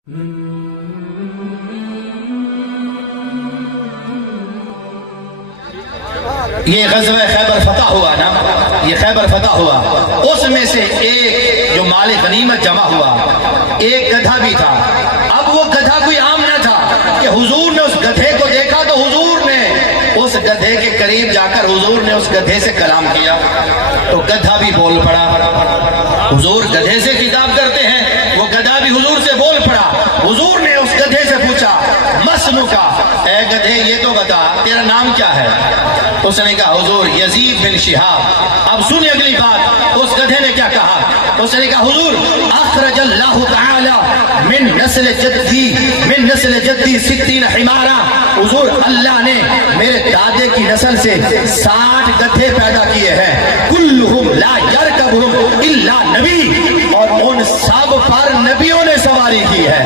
یہ غزوہ خیبر فتح ہوا نا، یہ خیبر فتح ہوا، اس میں سے ایک جو مال غنیمت جمع ہوا ایک گدھا بھی تھا۔ اب وہ گدھا کوئی عام نہ تھا کہ حضور نے اس گدھے کو دیکھا تو حضور نے اس گدھے کے قریب جا کر حضور نے اس گدھے سے کلام کیا تو گدھا بھی بول پڑا۔ حضور گدھے سے خطاب کرتے ہیں، وہ گدھا بھی حضور سے بول پڑا۔ حضور نے اس گدھے سے پوچھا مسمکا، اے گدھے یہ تو بتا تیرا نام کیا ہے؟ اس نے کہا حضور یزید بن شہاب۔ اب سنیں اگلی بات، اس گدھے نے کیا کہا؟ اس نے کہا حضور اخرج اللہ تعالی من نسل جدی 60 حمارا، حضور اللہ نے میرے دادے کی نسل سے 60 گدھے پیدا کیے ہیں، کلہم لا یرکبہم الا نبی، اور ان سب پر نبیوں نے سواری کی ہے،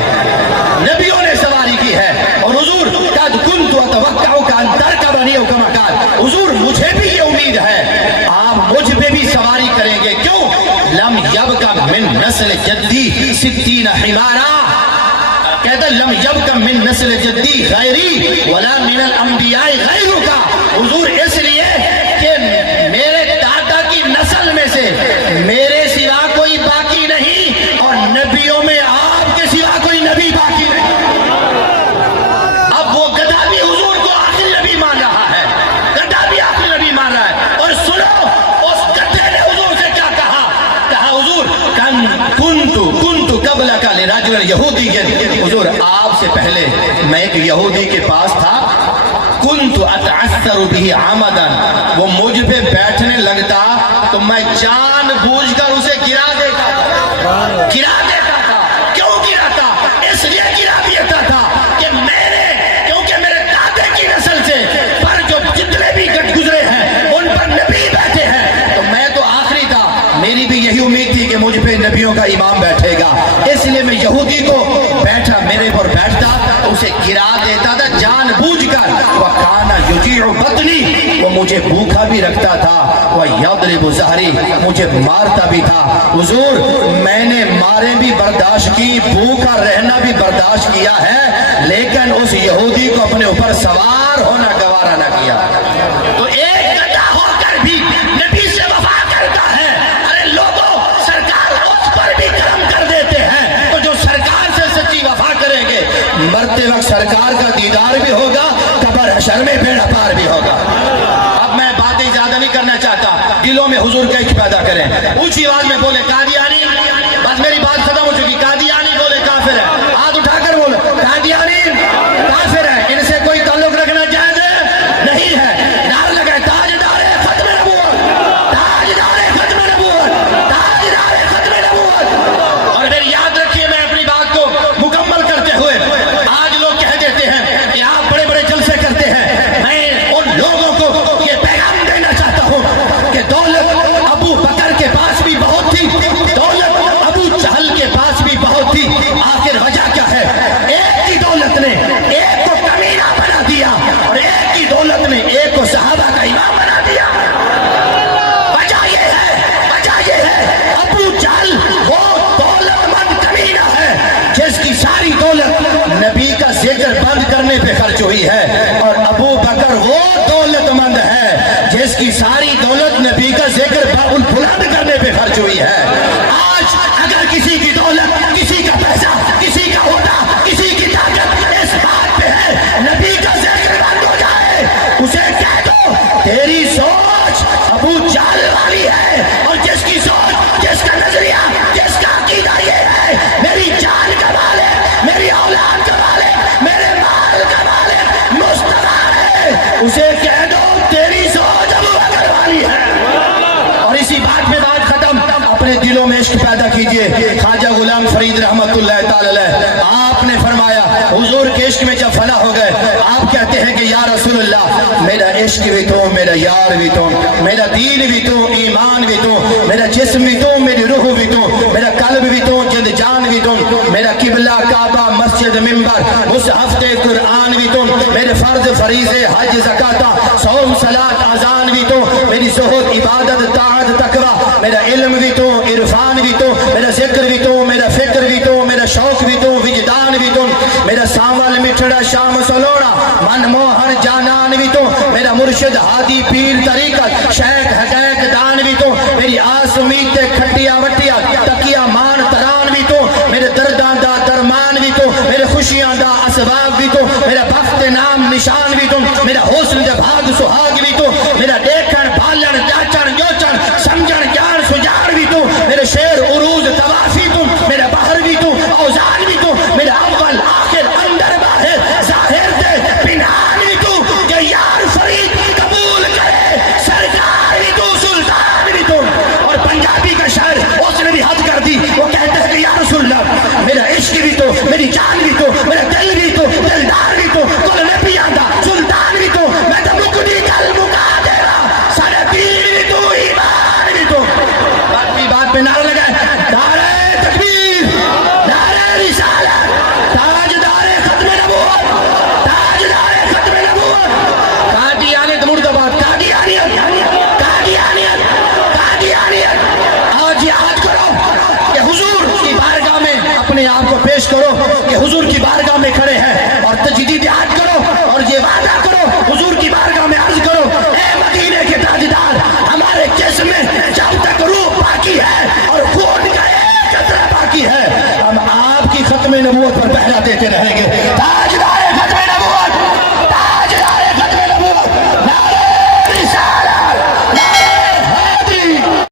نبیوں نے سواری کی ہے۔ اور حضور قد کنت اتوقعک ان ترکبنی او کما قال، حضور مجھے بھی یہ امید ہے آپ مجھ پہ بھی سواری کریں گے، کیوں؟ لم یبق من نسل جدی 60 حمارا، کہتا لم یبق من نسل جدی غیری ولا من الانبیاء غیرک، حضور اس لیے کہ میرے دادا کی نسل میں سے میرے سوا کوئی باقی نہیں، اور نبیوں میں آپ کے سوا کوئی نبی باقی نہیں۔ اب وہ گدھا بھی حضور کو آخری نبی مان رہا ہے، گدھا بھی آخری نبی مان رہا ہے۔ اور سنو اس گدھے نے حضور سے کیا کہا؟ کہا حضور کنت قبلک لرجل یہودی، حضور آپ سے پہلے میں ایک یہودی کے پاس تھا، کنت اتعثر به عمدا، وہ مجھ پہ بیٹھنے لگتا تو میں جان بوجھ کر اسے گرا دیتا تھا، گرا دیتا تھا۔ کیوں گراتا؟ اس لیے گرا دیتا تھا کہ کیونکہ میرے دادے کی نسل سے پر جو جتنے بھی گزرے ہیں ان پر نبی بیٹھے ہیں، تو میں تو آخری تھا، میری بھی یہی امید تھی کہ مجھ پہ نبیوں کا امام بیٹھے گا، اس لیے میں یہودی کو بیٹھا میرے پر بیٹھتا اسے گرا دیتا تھا جان بوجھ کر۔ وَكَانَ يُجِيعُ بَطْنِي، وہ مجھے بھوکا بھی رکھتا تھا، وَيَضْرِبُ ظَهْرِي، مجھے مارتا بھی تھا۔ حضور میں نے مارے بھی برداشت کی، بھوکا رہنا بھی برداشت کیا ہے، لیکن اس یہودی کو اپنے اوپر سوار ہونا گوارا نہ کیا۔ تو ایک گدھا ہو کر بھی نبی سے وفا کرتا ہے۔ ارے لوگوں، سرکار اس پر بھی کرم کر دیتے ہیں، تو جو سرکار سے سچی وفا کریں گے مرتے وقت سرکار کا دیدار بھی ہوگا، قبر حشر میں بیڑا پار بھی ہوگا۔ اب میں باتیں زیادہ نہیں کرنا چاہتا، دلوں میں حضور کا عشق پیدا کریں۔ اونچی آواز میں بولے قادیانی، بس میری بات ختم ہو چکی، قادیانی بولے کافر ہے، ہاتھ اٹھا کر بولے قادیانی کافر ہے، ان سے کوئی تعلق رکھنا جائز نہیں ہے۔ نعرہ لگائے تاجدار ختم نبوت، تاجدار ختم نبوت، تاجدار ختم نبوت۔ اور پھر یاد رکھیے، میں اپنی بات کو مکمل کرتے ہوئے، آج لوگ کہہ دیتے ہیں کہ آپ بڑے بڑے جلسے کرتے ہیں، میں ان لوگوں کو یہ پیغام دینا چاہتا ہوں کہ دولت ابو بکر کے پاس بھی بہت تھی، دولت ابو جہل کے پاس بھی بہت تھی، آخر وجہ کیا ہے؟ ایک کی دولت نے ایک کو کمینہ بنا دیا، اور ایک کی دولت نے ایک کو صحابہ کا امام بنا دیا۔ وجہ یہ ہے ابو جہل وہ دولت مند کمینہ ہے جس کی ساری دولت نبی کا ذکر بند کرنے پہ خرچ ہوئی ہے، اور ابو بکر وہ دولت مند ہے جس کی ساری دولت نبی کا ذکر بلند کرنے پہ خرچ ہوئی ہے۔ آج اگر کسی کی دولت، کسی کا پیسہ، کسی کا ہوتا، کسی کی طاقت اس بات پہ ہے نبی کا ذکر بند ہو جائے، اسے کہہ دو تیری سوچ ابو جہل والی ہے، اور جس کی سوچ، جس کا نظریہ، جس کا عقیدہ یہ ہے میری جان کا مالک، میری اولاد کا مالک، میرے مال کا مالک مصطفیٰ ہے، اسے کہہ دو تیری سوچ ابو بکر والی ہے۔ اور اسی بات پہ بات ختم، اپنے دلوں میں عشق پیدا کیجئے۔ خواجہ غلام فرید رحمت اللہ تعالی علیہ، آپ نے فرمایا حضور کے عشق میں جب فنا ہو گئے، آپ کہتے ہیں کہ یا رسول اللہ میرا عشق بھی تو، میرا یار بھی تو، میرا دین بھی تو، ایمان بھی تو، میرا جسم بھی تو، میری روح بھی تو، میرا قلب بھی تو، جد جان بھی تو، میرا قبلہ کعبہ مسجد منبر مصحف قرآن بھی تو، میرے فرض فریضے حج زکات صوم صلاۃ اذان بھی تو، میری زہد عبادت طاعت تقوی، میرا علم بھی تو، عرفان بھی تو، میرا ذکر بھی تو، میرا فکر بھی تو، میرا شوق بھی تو، وجدان سانول مٹھڑا شام سلوڑا من موہر جانان بھی تو میرا مرشد ہادی پیر طریقت شیخ حقیق دان بھی تو میری آس امید کھٹیا وٹیا تکیا مان تران بھی تو میرے دردان دا درمان بھی تو میرے خوشیاں دا اسباب بھی تو میرا بخت نام نشان بھی تو میرا حسن دا بھاگ سہاگ بھی تو میرا دیکھن بھالن جاچن جوچن سمجھن جان سجان بھی تو میرے شیر عروج توافی تو میرا بحر بھی تو اوزان بھی تو میرا اول آخر اندر باہر ظاہر دے بنان بھی تو کہ یار فرید قبول کرے سرکار بھی تو سلطان بھی تو اور پنجابی کا شاعر اس نے بھی حد کر دی وہ کہتا ہے کہ یا رسول اللہ میرا عشق بھی تو میری جان بھی تو میرا دل بھی تو دلدار بھی تو کل نبی آندا سلطان بھی تو میں تو مکدی کل مکا دے رہا سارے دین بھی تو ایمان بھی تو بات پہ نعرہ لگائے نعرہ تکبیر نعرہ رسالت تاجدار ختم نبوت تاجدار ختم نبوت قادیانیت مرد آباد قادیانیت قادیانیت قادیانیت آج یاد کرو کہ حضور کی بارگاہ میں اپنے آپ کو پیش کرو کہ حضور کی بارگاہ میں کھڑے ہیں اور تجدید یاد کرو اور یہ وعدہ کرو حضور کی بارگاہ میں عرض کرو اے مدینے کے تاجدار ہمارے جسم میں جب تک روح باقی ہے اور خون کا ایک قطرہ باقی ہے ہم آپ کی ختم نبوت پر پہرا دیتے رہیں گے تاجدار